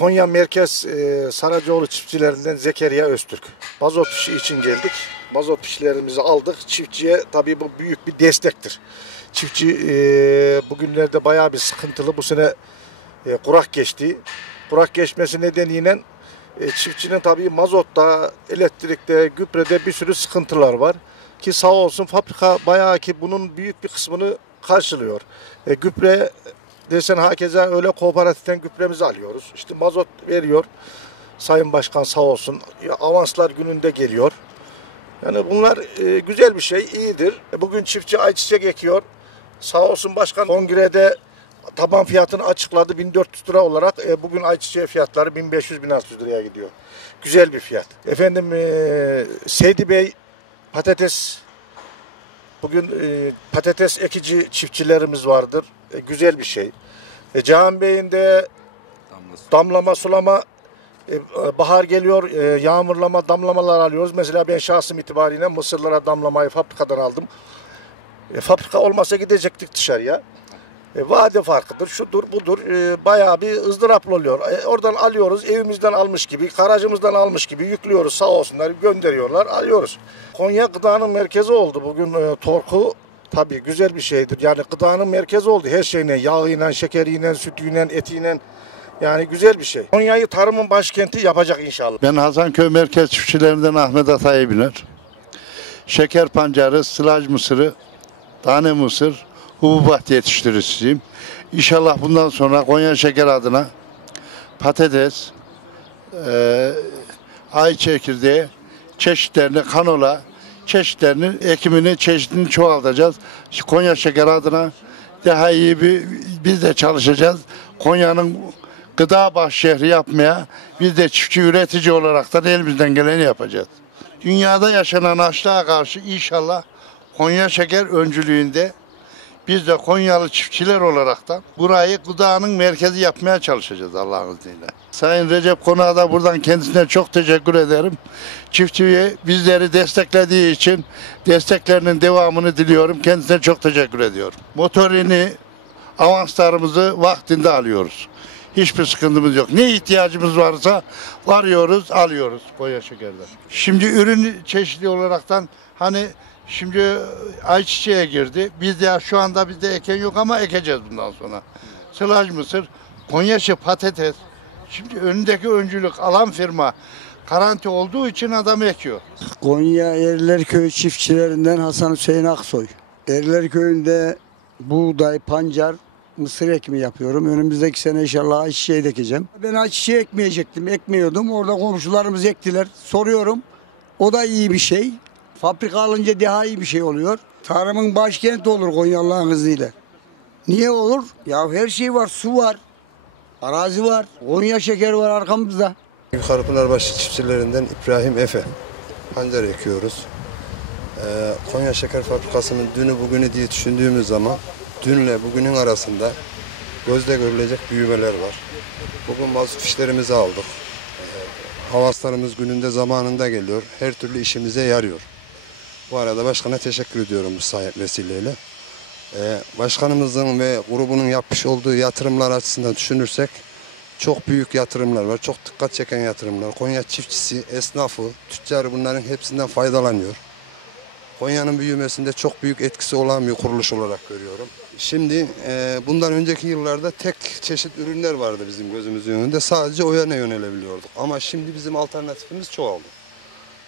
Konya Merkez e, Saracoğlu çiftçilerinden Zekeriya Öztürk. Mazot pişi için geldik. Mazot pişilerimizi aldık. Çiftçiye tabii bu büyük bir destektir. Çiftçi e, bugünlerde bayağı bir sıkıntılı. Bu sene e, kurak geçti. Kurak geçmesi nedeniyle e, çiftçinin tabii mazotta, elektrikte, gübrede bir sürü sıkıntılar var. Ki sağ olsun fabrika bayağı ki bunun büyük bir kısmını karşılıyor. E, gübre desen hakeza öyle kooperatiften gübremizi alıyoruz. İşte mazot veriyor. Sayın Başkan sağ olsun. Ya, avanslar gününde geliyor. Yani bunlar e, güzel bir şey, iyidir. E, bugün çiftçi ayçiçek ekiyor. Sağ olsun başkan kongrede taban fiyatını açıkladı 1400 lira olarak. E, bugün ayçiçeği fiyatları 1500-1600 liraya gidiyor. Güzel bir fiyat. Efendim e, Seydi Bey patates bugün e, patates ekici çiftçilerimiz vardır. E, güzel bir şey. E, Cihan Bey'in de damlama sulama e, bahar geliyor e, yağmurlama damlamalar alıyoruz. Mesela ben şahsım itibariyle mısırlara damlamayı fabrikadan aldım. E, fabrika olmasa gidecektik dışarıya. E, vade farkıdır, şudur budur. E, bayağı bir ızdıraplı oluyor. E, oradan alıyoruz, evimizden almış gibi, garajımızdan almış gibi yüklüyoruz sağ olsunlar, gönderiyorlar, alıyoruz. Konya gıdanın merkezi oldu. Bugün e, torku tabii güzel bir şeydir. Yani gıdanın merkezi oldu. Her şeyine, yağıyla, şekeriyle, sütüyle, etiyle. Yani güzel bir şey. Konya'yı tarımın başkenti yapacak inşallah. Ben Hasanköy Merkez Çiftçilerinden Ahmet Atay Biner. Şeker pancarı, sılaj mısırı, tane mısır, hububat yetiştiricisiyim. İnşallah bundan sonra Konya Şeker adına patates, e, ay çekirdeği, çeşitlerini, kanola, çeşitlerini, ekimini, çeşidini çoğaltacağız. Konya Şeker adına daha iyi bir, biz de çalışacağız. Konya'nın gıda baş şehri yapmaya biz de çiftçi üretici olarak da elimizden geleni yapacağız. Dünyada yaşanan açlığa karşı inşallah Konya Şeker öncülüğünde biz de Konyalı çiftçiler olarak da burayı gıdanın merkezi yapmaya çalışacağız Allah'ın izniyle. Sayın Recep Konağa da buradan kendisine çok teşekkür ederim. Çiftçiye bizleri desteklediği için desteklerinin devamını diliyorum. Kendisine çok teşekkür ediyorum. Motorini, avanslarımızı vaktinde alıyoruz. Hiçbir sıkıntımız yok. Ne ihtiyacımız varsa varıyoruz, alıyoruz Konya Şeker'den. Şimdi ürün çeşitli olaraktan hani Şimdi ayçiçeğe girdi. Biz de şu anda bizde eken yok ama ekeceğiz bundan sonra. Sılaj mısır, Konyaşı patates. Şimdi önündeki öncülük alan firma garanti olduğu için adam ekiyor. Konya Erilerköy çiftçilerinden Hasan Hüseyin Aksoy. Erilerköy'ünde buğday, pancar, mısır ekimi yapıyorum. Önümüzdeki sene inşallah ayçiçeği de ekeceğim. Ben ayçiçeği ekmeyecektim, ekmiyordum. Orada komşularımız ektiler. Soruyorum. O da iyi bir şey. Fabrika alınca daha iyi bir şey oluyor. Tarımın başkenti olur Konya Allah'ın. Niye olur? Ya her şey var. Su var. Arazi var. Konya şeker var arkamızda. Yukarı çiftçilerinden İbrahim Efe. Pancar ekiyoruz. Ee, Konya Şeker Fabrikası'nın dünü bugünü diye düşündüğümüz zaman dünle bugünün arasında gözle görülecek büyümeler var. Bugün mazot fişlerimizi aldık. Ee, havaslarımız gününde zamanında geliyor. Her türlü işimize yarıyor. Bu arada başkana teşekkür ediyorum bu sayet vesileyle. Ee, başkanımızın ve grubunun yapmış olduğu yatırımlar açısından düşünürsek çok büyük yatırımlar var. Çok dikkat çeken yatırımlar. Konya çiftçisi, esnafı, tüccarı bunların hepsinden faydalanıyor. Konya'nın büyümesinde çok büyük etkisi olan bir kuruluş olarak görüyorum. Şimdi e, bundan önceki yıllarda tek çeşit ürünler vardı bizim gözümüzün önünde. Sadece o yöne yönelebiliyorduk. Ama şimdi bizim alternatifimiz çoğaldı.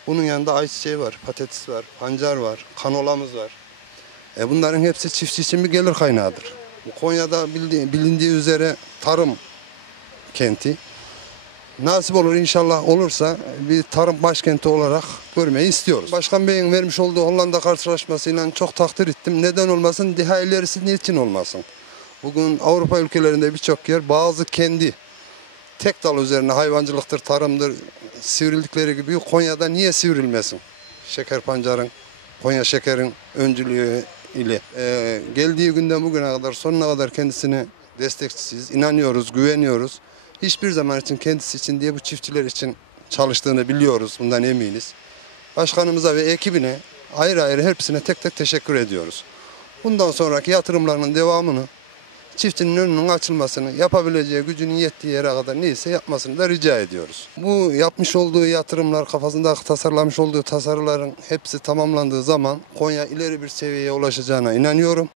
Bunun yanında ayçiçeği var, patates var, pancar var, kanolamız var. E bunların hepsi çiftçi için bir gelir kaynağıdır. Konya'da bildiği, bilindiği üzere tarım kenti. Nasip olur inşallah olursa bir tarım başkenti olarak görmeyi istiyoruz. Başkan Bey'in vermiş olduğu Hollanda karşılaşmasıyla çok takdir ettim. Neden olmasın? Daha ilerisi niçin olmasın? Bugün Avrupa ülkelerinde birçok yer bazı kendi tek dal üzerine hayvancılıktır, tarımdır sivrildikleri gibi Konya'da niye sivrilmesin? Şeker pancarın, Konya şekerin öncülüğü ile ee, geldiği günden bugüne kadar sonuna kadar kendisini destekçisiyiz, inanıyoruz, güveniyoruz. Hiçbir zaman için kendisi için diye bu çiftçiler için çalıştığını biliyoruz, bundan eminiz. Başkanımıza ve ekibine ayrı ayrı hepsine tek tek teşekkür ediyoruz. Bundan sonraki yatırımlarının devamını çiftçinin önünün açılmasını, yapabileceği gücünün yettiği yere kadar neyse yapmasını da rica ediyoruz. Bu yapmış olduğu yatırımlar, kafasında tasarlamış olduğu tasarıların hepsi tamamlandığı zaman Konya ileri bir seviyeye ulaşacağına inanıyorum.